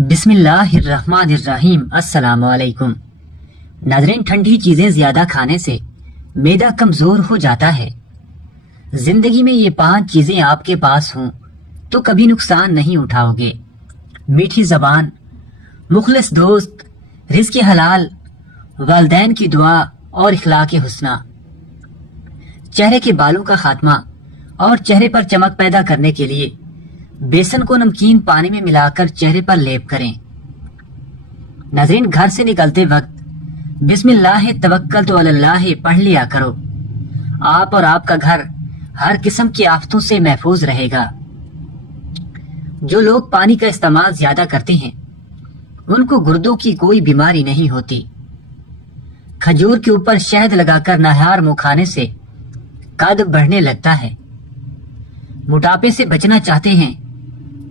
بسم اللہ الرحمن الرحیم۔ السلام علیکم ناظرین، ٹھنڈی چیزیں زیادہ کھانے سے معدہ کمزور ہو جاتا ہے۔ زندگی میں یہ 5 چیزیں آپ کے پاس ہوں تو کبھی نقصان نہیں اٹھاؤ گے۔ میٹھی زبان، مخلص دوست، رزق حلال، والدین کی دعا اور اخلاق حسنہ۔ چہرے کے بالوں کا خاتمہ اور چہرے پر چمک پیدا کرنے کے لیے بیسن کو نمکین پانی میں ملا کر چہرے پر لیپ کریں۔ ناظرین، گھر سے نکلتے وقت بسم اللہ توکلت علی اللہ پڑھ لیا کرو۔ آپ اور آپ کا گھر ہر قسم کی آفتوں سے محفوظ رہے گا۔ جو لوگ پانی کا استعمال زیادہ کرتے ہیں ان کو گردوں کی کوئی بیماری نہیں ہوتی۔ کھجور کے اوپر شہد لگا کر نہار منہ کھانے سے قد بڑھنے لگتا ہے۔ موٹاپے سے بچنا چاہتے ہیں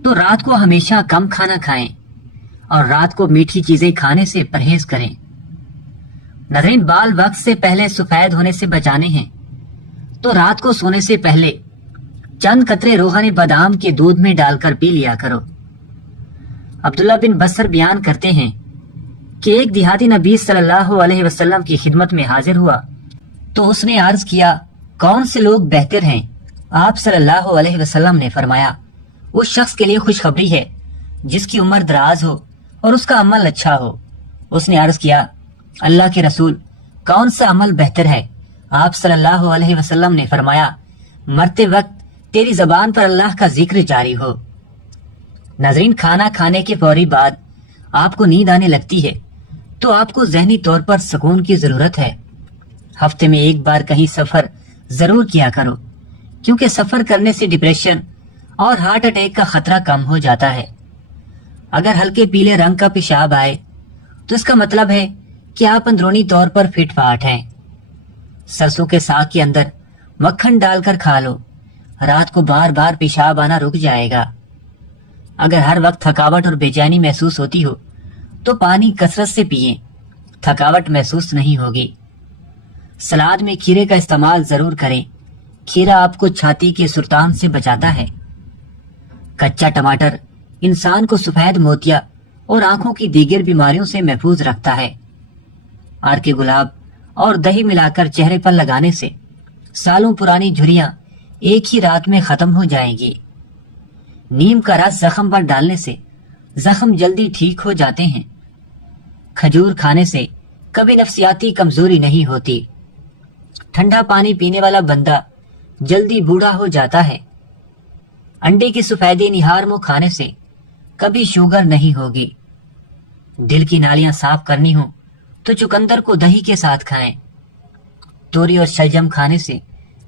تو رات کو ہمیشہ کم کھانا کھائیں اور رات کو میٹھی چیزیں کھانے سے پرہیز کریں۔ ناظرین، بال وقت سے پہلے سفید ہونے سے بچانے ہیں تو رات کو سونے سے پہلے چند قطرے روغن بادام کے دودھ میں ڈال کر پی لیا کرو۔ عبداللہ بن بصر بیان کرتے ہیں کہ ایک دیہاتی نبی صلی اللہ علیہ وسلم کی خدمت میں حاضر ہوا تو اس نے عرض کیا، کون سے لوگ بہتر ہیں؟ آپ صلی اللہ علیہ وسلم نے فرمایا، اس شخص کے لیے خوشخبری ہے جس کی عمر دراز ہو اور اس کا عمل اچھا ہو۔ اس نے عرض کیا، اللہ کے رسول، کون سا عمل بہتر ہے؟ آپ صلی اللہ علیہ وسلم نے فرمایا، مرتے وقت تیری زبان پر اللہ کا ذکر جاری ہو۔ ناظرین، کھانا کھانے کے فوری بعد آپ کو نیند آنے لگتی ہے تو آپ کو ذہنی طور پر سکون کی ضرورت ہے۔ ہفتے میں ایک بار کہیں سفر ضرور کیا کرو، کیونکہ سفر کرنے سے ڈپریشن اور ہارٹ اٹیک کا خطرہ کم ہو جاتا ہے۔ اگر ہلکے پیلے رنگ کا پیشاب آئے تو اس کا مطلب ہے کہ آپ اندرونی طور پر فٹ فاٹ ہیں۔ سرسوں کے ساگ کے اندر مکھن ڈال کر کھا لو، رات کو بار بار پیشاب آنا رک جائے گا۔ اگر ہر وقت تھکاوٹ اور بے چینی محسوس ہوتی ہو تو پانی کثرت سے پئیں، تھکاوٹ محسوس نہیں ہوگی۔ سلاد میں کھیرے کا استعمال ضرور کریں، کھیرا آپ کو چھاتی کے سرطان سے بچاتا ہے۔ کچا ٹماٹر انسان کو سفید موتیا اور آنکھوں کی دیگر بیماریوں سے محفوظ رکھتا ہے۔ آر کے گلاب اور دہی ملا کر چہرے پر لگانے سے سالوں پرانی جھریاں ایک ہی رات میں ختم ہو جائیں گی۔ نیم کا رس زخم پر ڈالنے سے زخم جلدی ٹھیک ہو جاتے ہیں۔ کھجور کھانے سے کبھی نفسیاتی کمزوری نہیں ہوتی۔ ٹھنڈا پانی پینے والا بندہ جلدی بوڑھا ہو جاتا ہے۔ انڈے کی سفیدی نہار منہ کھانے سے کبھی شوگر نہیں ہوگی۔ دل کی نالیاں صاف کرنی ہو تو چقندر کو دہی کے ساتھ کھائیں۔ توری اور شلجم کھانے سے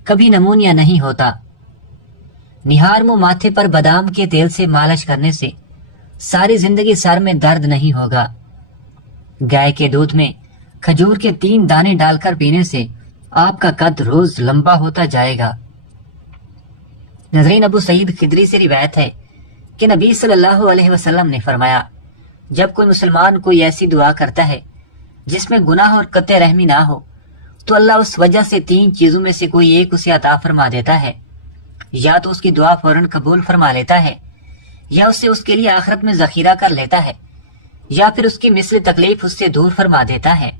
کبھی نمونیا نہیں ہوتا۔ نہار منہ ماتھے پر بادام کے تیل سے مالش کرنے سے ساری زندگی سر میں درد نہیں ہوگا۔ گائے کے دودھ میں کھجور کے 3 دانے ڈال کر پینے سے آپ کا قد روز لمبا ہوتا جائے گا۔ ناظرین، ابو سعید خدری سے روایت ہے کہ نبی صلی اللہ علیہ وسلم نے فرمایا، جب کوئی مسلمان کوئی ایسی دعا کرتا ہے جس میں گناہ اور قطع رحمی نہ ہو تو اللہ اس وجہ سے 3 چیزوں میں سے کوئی ایک اسے عطا فرما دیتا ہے۔ یا تو اس کی دعا فوراً قبول فرما لیتا ہے، یا اسے اس کے لیے آخرت میں ذخیرہ کر لیتا ہے، یا پھر اس کی مثل تکلیف اس سے دور فرما دیتا ہے۔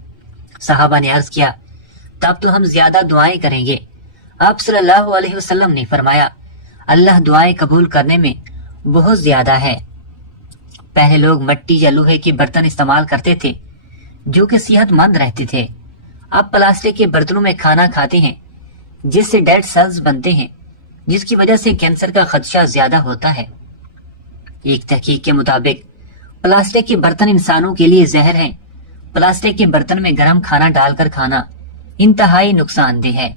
صحابہ نے عرض کیا، تب تو ہم زیادہ دعائیں کریں گے۔ آپ صلی اللہ علیہ وسلم نے فرمایا، اللہ دعائیں قبول کرنے میں بہت زیادہ ہے۔ پہلے لوگ مٹی یا لوہے کے برتن استعمال کرتے تھے جو کہ صحت مند رہتے تھے۔ اب پلاسٹک کے برتنوں میں کھانا کھاتے ہیں جس سے ڈیڈ سیلز بنتے ہیں، جس کی وجہ سے کینسر کا خدشہ زیادہ ہوتا ہے۔ ایک تحقیق کے مطابق پلاسٹک کے برتن انسانوں کے لیے زہر ہیں۔ پلاسٹک کے برتن میں گرم کھانا ڈال کر کھانا انتہائی نقصان دہ ہے۔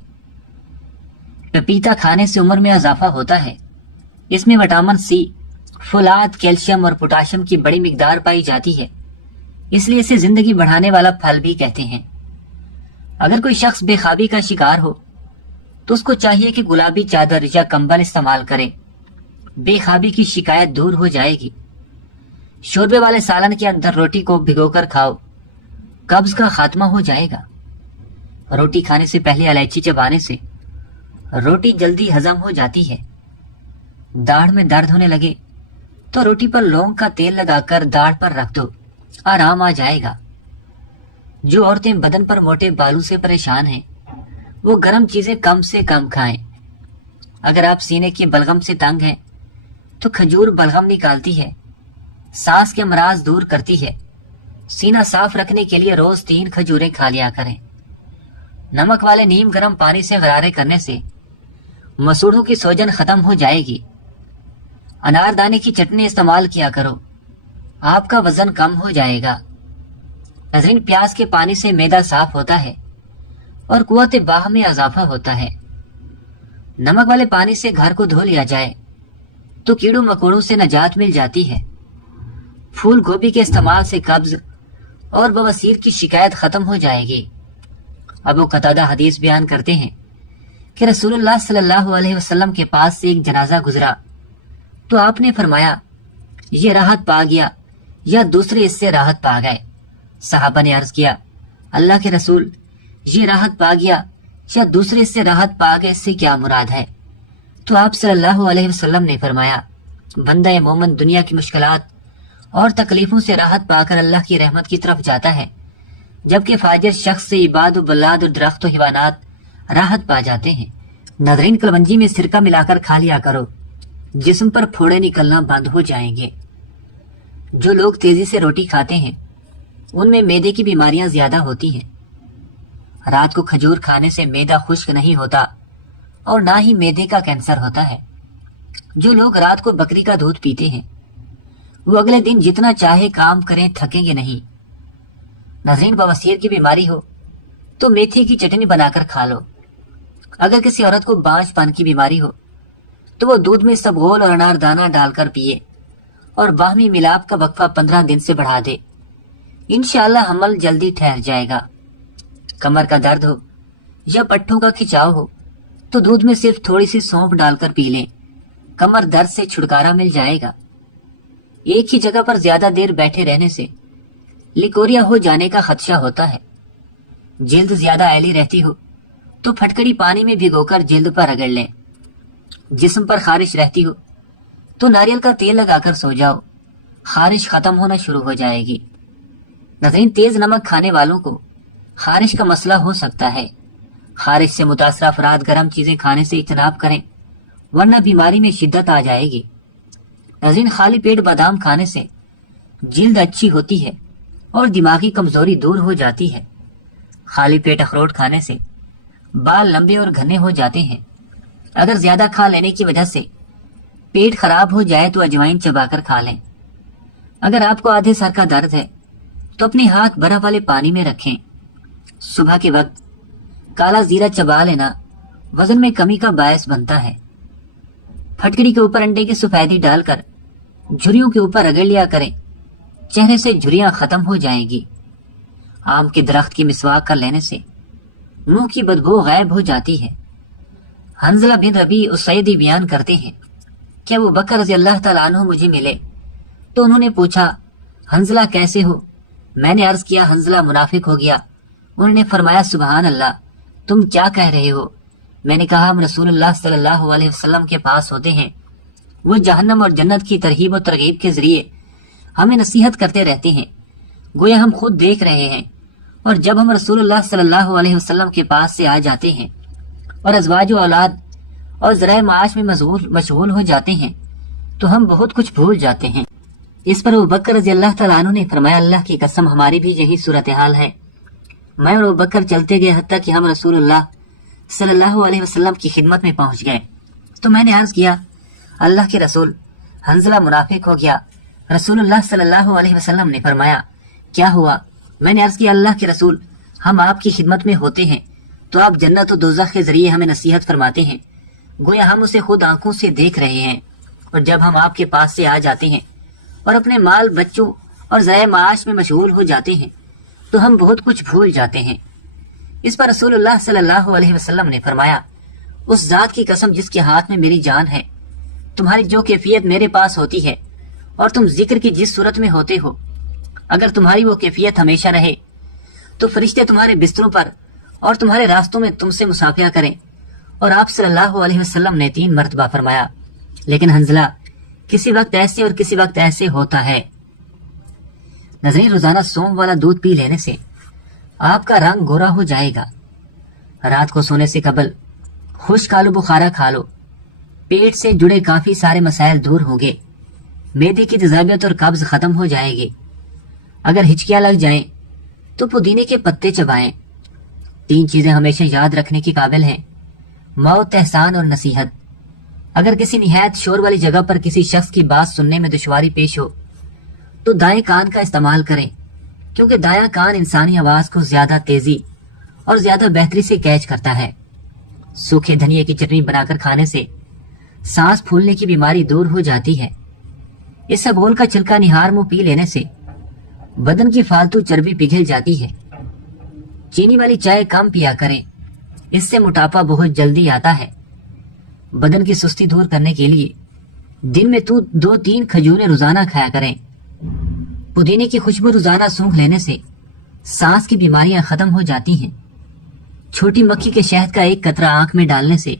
پپیتا کھانے سے عمر میں اضافہ ہوتا ہے۔ اس میں وٹامن سی، فولاد، کیلشیم اور پوٹاشیم کی بڑی مقدار پائی جاتی ہے، اس لیے اسے زندگی بڑھانے والا پھل بھی کہتے ہیں۔ اگر کوئی شخص بے خوابی کا شکار ہو تو اس کو چاہیے کہ گلابی چادر یا کمبل استعمال کرے، بے خوابی کی شکایت دور ہو جائے گی۔ شوربے والے سالن کے اندر روٹی کو بھگو کر کھاؤ، قبض کا خاتمہ ہو جائے گا۔ روٹی کھانے سے پہلے الائچی چبانے سے روٹی جلدی ہضم ہو جاتی ہے۔ داڑھ میں درد ہونے لگے تو روٹی پر لونگ کا تیل لگا کر داڑھ پر رکھ دو، آرام آ جائے گا۔ جو عورتیں بدن پر موٹے بالوں سے پریشان ہیں وہ گرم چیزیں کم سے کم کھائیں۔ اگر آپ سینے کے بلغم سے تنگ ہیں تو کھجور بلغم نکالتی ہے، سانس کے امراض دور کرتی ہے۔ سینہ صاف رکھنے کے لیے روز 3 کھجوریں کھا لیا کریں۔ نمک والے نیم گرم پانی سے غرارے کرنے سے مسوڑھوں کی سوجن ختم ہو جائے گی۔ انار دانے کی چٹنی استعمال کیا کرو، آپ کا وزن کم ہو جائے گا۔ ناظرین، پیاز کے پانی سے معدہ صاف ہوتا ہے اور قوت باہ میں اضافہ ہوتا ہے۔ نمک والے پانی سے گھر کو دھو لیا جائے تو کیڑوں مکوڑوں سے نجات مل جاتی ہے۔ پھول گوبھی کے استعمال سے قبض اور بواسیر کی شکایت ختم ہو جائے گی۔ ابو قتادہ حدیث بیان کرتے ہیں کہ رسول اللہ صلی اللہ علیہ وسلم کے پاس سے ایک جنازہ گزرا تو آپ نے فرمایا، یہ راحت پا گیا یا دوسرے اس سے راحت پا گئے؟ صحابہ نے عرض کیا، اللہ کے رسول، یہ راحت پا گیا یا دوسرے اس سے راحت پا گئے، اس سے کیا مراد ہے؟ تو آپ صلی اللہ علیہ وسلم نے فرمایا، بندہ مومن دنیا کی مشکلات اور تکلیفوں سے راحت پا کر اللہ کی رحمت کی طرف جاتا ہے، جبکہ فاجر شخص سے عباد و بلاد اور درخت و حیوانات راحت پا جاتے ہیں۔ ناظرین، کلونجی میں سرکہ ملا کر کھا لیا کرو، جسم پر پھوڑے نکلنا بند ہو جائیں گے۔ جو لوگ تیزی سے روٹی کھاتے ہیں ان میں معدے کی بیماریاں زیادہ ہوتی ہیں۔ رات کو کھجور کھانے سے معدہ خشک نہیں ہوتا اور نہ ہی معدے کا کینسر ہوتا ہے۔ جو لوگ رات کو بکری کا دودھ پیتے ہیں وہ اگلے دن جتنا چاہے کام کریں تھکیں گے نہیں۔ ناظرین، بواسیر کی بیماری ہو تو میتھی کی چٹنی بنا کر کھا لو۔ اگر کسی عورت کو بانجھ پن کی بیماری ہو تو وہ دودھ میں سبغول اور انار دانہ ڈال کر پیے اور باہمی ملاپ کا وقفہ 15 دن سے بڑھا دے، انشاءاللہ حمل جلدی ٹھہر جائے گا۔ کمر کا درد ہو یا پٹھوں کا کھچاؤ ہو تو دودھ میں صرف تھوڑی سی سونف ڈال کر پی لیں، کمر درد سے چھٹکارا مل جائے گا۔ ایک ہی جگہ پر زیادہ دیر بیٹھے رہنے سے لیکوریا ہو جانے کا خدشہ ہوتا ہے۔ جلد زیادہ ایلی رہتی ہو تو پھٹکڑی پانی میں بھگو کر جلد پر رگڑ لیں۔ جسم پر خارش رہتی ہو تو ناریل کا تیل لگا کر سو جاؤ، خارش ختم ہونا شروع ہو جائے گی۔ ناظرین، تیز نمک کھانے والوں کو خارش کا مسئلہ ہو سکتا ہے۔ خارش سے متاثرہ افراد گرم چیزیں کھانے سے اجتناب کریں ورنہ بیماری میں شدت آ جائے گی۔ ناظرین، خالی پیٹ بادام کھانے سے جلد اچھی ہوتی ہے اور دماغی کمزوری دور ہو جاتی ہے۔ خالی پیٹ اخروٹ کھانے سے بال لمبے اور گھنے ہو جاتے ہیں۔ اگر زیادہ کھا لینے کی وجہ سے پیٹ خراب ہو جائے تو اجوائن چبا کر کھا لیں۔ اگر آپ کو آدھے سر کا درد ہے تو اپنے ہاتھ برف والے پانی میں رکھیں۔ صبح کے وقت کالا زیرہ چبا لینا وزن میں کمی کا باعث بنتا ہے۔ پھٹکڑی کے اوپر انڈے کی سفیدی ڈال کر جھریوں کے اوپر رگڑ لیا کریں، چہرے سے جھریاں ختم ہو جائیں گی۔ آم کے درخت کی مسواک کر لینے سے منہ کی بدبو غائب ہو جاتی ہے۔ حنظلہ بن ربیع السیدی بیان کرتے ہیں کہ ابو بکر رضی اللہ تعالیٰ عنہ مجھے ملے تو انہوں نے پوچھا، حنظلہ کیسے ہو؟ میں نے عرض کیا، حنظلہ منافق ہو گیا۔ انہوں نے فرمایا، سبحان اللہ، تم کیا کہہ رہے ہو؟ میں نے کہا، ہم رسول اللہ صلی اللہ علیہ وسلم کے پاس ہوتے ہیں، وہ جہنم اور جنت کی ترغیب و ترغیب کے ذریعے ہمیں نصیحت کرتے رہتے ہیں، گویا ہم خود دیکھ رہے ہیں۔ اور جب ہم رسول اللہ صلی اللہ علیہ وسلم کے پاس سے آ جاتے ہیں اور ازواج و اولاد اور ذرائع معاش میں مشغول ہو جاتے ہیں تو ہم بہت کچھ بھول جاتے ہیں۔ اس پر ابو بکر رضی اللہ تعالیٰ عنہ نے فرمایا، اللہ کی قسم، ہماری بھی یہی صورتحال ہے۔ میں اور ابو بکر چلتے گئے حتیٰ کہ ہم رسول اللہ صلی اللہ علیہ وسلم کی خدمت میں پہنچ گئے تو میں نے عرض کیا، اللہ کے رسول، حنظلہ منافق ہو گیا۔ رسول اللہ صلی اللہ علیہ وسلم نے فرمایا، کیا ہوا؟ میں نے عرض کیا، اللہ کے رسول، ہم آپ کی خدمت میں ہوتے ہیں تو آپ جنت و دوزخ کے ذریعے ہمیں نصیحت فرماتے ہیں، گویا ہم اسے خود آنکھوں سے دیکھ رہے ہیں۔ اور جب ہم آپ کے پاس سے آ جاتے ہیں اور اپنے مال بچوں اور ذرائع معاش میں مشغول ہو جاتے ہیں تو ہم بہت کچھ بھول جاتے ہیں۔ اس پر رسول اللہ صلی اللہ علیہ وسلم نے فرمایا، اس ذات کی قسم جس کے ہاتھ میں میری جان ہے، تمہاری جو کیفیت میرے پاس ہوتی ہے اور تم ذکر کی جس صورت میں ہوتے ہو، اگر تمہاری وہ کیفیت ہمیشہ رہے تو فرشتے تمہارے بستروں پر اور تمہارے راستوں میں تم سے مصافحہ کریں۔ اور آپ صلی اللہ علیہ وسلم نے 3 مرتبہ فرمایا، لیکن حنظلہ، کسی وقت ایسے اور کسی وقت ایسے ہوتا ہے۔ ناظرین، روزانہ سونف والا دودھ پی لینے سے آپ کا رنگ گورا ہو جائے گا۔ رات کو سونے سے قبل خشک آلو بخارا کھا لو، پیٹ سے جڑے کافی سارے مسائل دور ہوں گے، معدے کی تیزابیت اور قبض ختم ہو جائے گی۔ اگر ہچکیاں لگ جائیں تو پودینے کے پتے چبائیں۔ 3 چیزیں ہمیشہ یاد رکھنے کی قابل ہیں: موت، احسان اور نصیحت۔ اگر کسی نہایت شور والی جگہ پر کسی شخص کی بات سننے میں دشواری پیش ہو تو دائیں کان کا استعمال کریں، کیونکہ دایاں کان انسانی آواز کو زیادہ تیزی اور زیادہ بہتری سے کیچ کرتا ہے۔ سوکھے دھنیے کی چٹنی بنا کر کھانے سے سانس پھولنے کی بیماری دور ہو جاتی ہے۔ اسبگول کا چھلکا نہار منہ پی لینے سے بدن کی فالتو چربی پگھل جاتی ہے۔ چینی والی چائے کم پیا کریں، اس سے موٹاپا بہت جلدی آتا ہے۔ بدن کی سستی دور کرنے کے لیے دن میں 2-3 کھجوریں روزانہ کھایا کریں۔ پودینے کی خوشبو روزانہ سونگھ لینے سے سانس کی بیماریاں ختم ہو جاتی ہیں۔ چھوٹی مکھی کے شہد کا ایک قطرہ آنکھ میں ڈالنے سے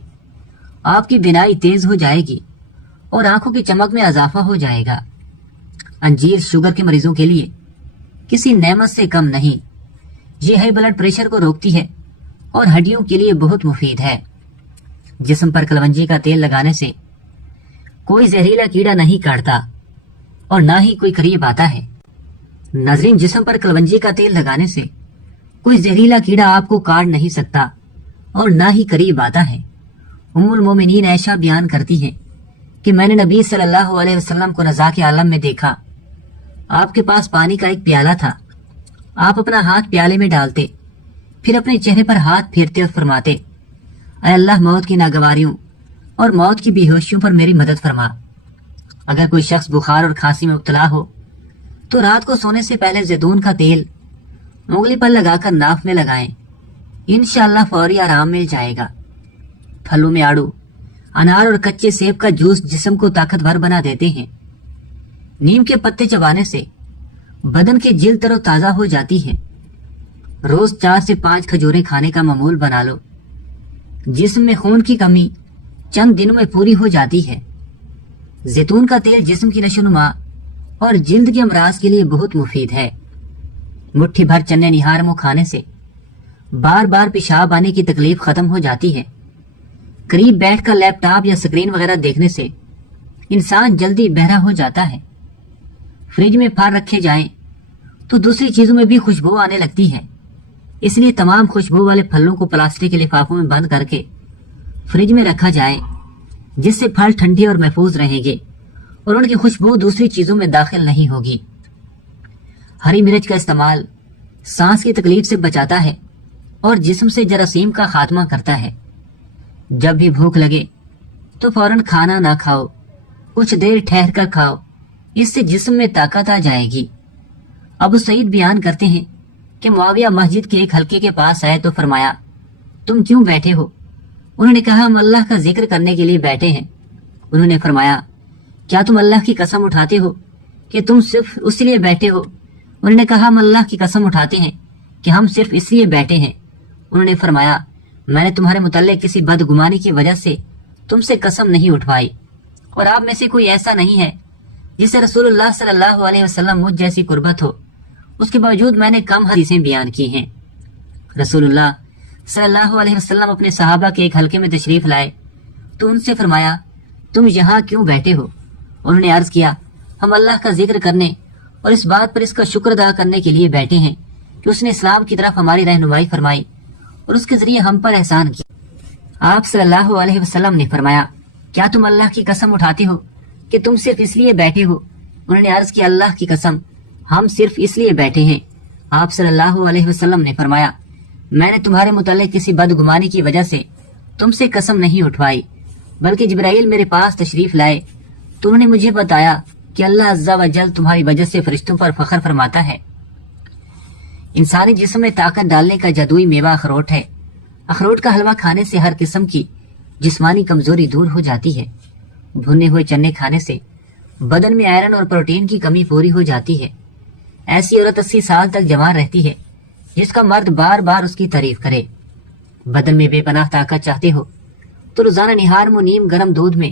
آپ کی بینائی تیز ہو جائے گی اور آنکھوں کی چمک میں اضافہ ہو جائے گا۔ انجیر شوگر کے مریضوں کے لیے کسی نعمت سے کم نہیں۔ یہ ہائی بلڈ پریشر کو روکتی ہے اور ہڈیوں کے لیے بہت مفید ہے۔ جسم پر کلونجی کا تیل لگانے سے کوئی زہریلا کیڑا نہیں کاٹتا اور نہ ہی کوئی قریب آتا ہے۔ ناظرین، جسم پر کلونجی کا تیل لگانے سے کوئی زہریلا کیڑا آپ کو کاٹ نہیں سکتا اور نہ ہی قریب آتا ہے۔ ام المومنین عائشہ بیان کرتی ہیں کہ میں نے نبی صلی اللہ علیہ وسلم کو رضا کے عالم میں دیکھا۔ آپ کے پاس پانی کا ایک پیالہ تھا۔ آپ اپنا ہاتھ پیالے میں ڈالتے، پھر اپنے چہرے پر ہاتھ پھیرتے اور فرماتے: اے اللہ، موت کی ناگواریوں اور موت کی بے ہوشیوں پر میری مدد فرما۔ اگر کوئی شخص بخار اور کھانسی میں مبتلا ہو تو رات کو سونے سے پہلے زیتون کا تیل انگلی پر لگا کر ناف میں لگائیں، انشاءاللہ فوری آرام مل جائے گا۔ پھلوں میں آڑو، انار اور کچے سیب کا جوس جسم کو طاقتور بنا دیتے ہیں۔ نیم کے پتے چبانے سے بدن کی جلد تر و تازہ ہو جاتی ہے۔ روز 4 سے 5 کھجوریں کھانے کا معمول بنا لو۔ جسم میں خون کی کمی چند دنوں میں پوری ہو جاتی ہے۔ زیتون کا تیل جسم کی نشو و نما اور جلد کے امراض کے لیے بہت مفید ہے۔ مٹھی بھر چنے نہار منہ کھانے سے بار بار پیشاب آنے کی تکلیف ختم ہو جاتی ہے۔ قریب بیٹھ کر لیپ ٹاپ یا سکرین وغیرہ دیکھنے سے انسان جلدی بہرا ہو جاتا ہے۔ فریج میں پھل رکھے جائیں تو دوسری چیزوں میں بھی خوشبو آنے لگتی ہے، اس لیے تمام خوشبو والے پھلوں کو پلاسٹک کے لفافوں میں بند کر کے فریج میں رکھا جائے، جس سے پھل ٹھنڈے اور محفوظ رہیں گے اور ان کی خوشبو دوسری چیزوں میں داخل نہیں ہوگی۔ ہری مرچ کا استعمال سانس کی تکلیف سے بچاتا ہے اور جسم سے جراثیم کا خاتمہ کرتا ہے۔ جب بھی بھوک لگے تو فوراً کھانا نہ کھاؤ، کچھ دیر ٹھہر کر کھاؤ، اس سے جسم میں طاقت آ جائے گی۔ ابو سعید بیان کرتے ہیں کہ معاویہ مسجد کے ایک حلقے کے پاس آئے تو فرمایا: تم کیوں بیٹھے ہو؟ انہوں نے کہا: ہم اللہ کا ذکر کرنے کے لیے بیٹھے ہیں۔ انہوں نے فرمایا: کیا تم اللہ کی قسم اٹھاتے ہو کہ تم صرف اس لیے بیٹھے ہو؟ انہوں نے کہا: ہم اللہ کی قسم اٹھاتے ہیں کہ ہم صرف اس لیے بیٹھے ہیں۔ انہوں نے فرمایا: میں نے تمہارے متعلق کسی بدگمانی کی وجہ سے تم سے قسم نہیں اٹھوائی، اور آپ میں سے کوئی ایسا نہیں ہے جسے رسول اللہ صلی اللہ علیہ وسلم مجھ جیسی قربت ہو، اس کے باوجود میں نے کم حدیثیں بیان کی ہیں۔ رسول اللہ صلی اللہ علیہ وسلم اپنے صحابہ کے ایک حلقے میں تشریف لائے تو ان سے فرمایا: تم یہاں کیوں بیٹھے ہو؟ انہوں نے عرض کیا: ہم اللہ کا ذکر کرنے اور اس بات پر اس کا شکر ادا کرنے کے لیے بیٹھے ہیں کہ اس نے اسلام کی طرف ہماری رہنمائی فرمائی اور اس کے ذریعے ہم پر احسان کیا۔ آپ صلی اللہ علیہ وسلم نے فرمایا: کیا تم اللہ کی قسم اٹھاتے ہو کہ تم صرف اس لیے بیٹھے ہو؟ انہوں نے عرض کیا: اللہ کی قسم، ہم صرف اس لیے بیٹھے ہیں۔ آپ صلی اللہ علیہ وسلم نے فرمایا: میں نے تمہارے متعلق کسی بدگمانی کی وجہ سے تم سے قسم نہیں اٹھوائی، بلکہ جبرائیل میرے پاس تشریف لائے تو انہوں نے مجھے بتایا کہ اللہ عز و جل تمہاری وجہ سے فرشتوں پر فخر فرماتا ہے۔ انسانی جسم میں طاقت ڈالنے کا جادوئی میوہ اخروٹ ہے۔ اخروٹ کا حلوہ کھانے سے ہر قسم کی جسمانی کمزوری دور ہو جاتی ہے۔ بھنے ہوئے چنے کھانے سے بدن میں آئرن اور پروٹین کی کمی پوری ہو جاتی ہے۔ ایسی عورت 80 سال تک جوان رہتی ہے جس کا مرد بار بار اس کی تعریف کرے۔ بدن میں بے پناہ طاقت چاہتے ہو تو روزانہ نہار منہ نیم گرم دودھ میں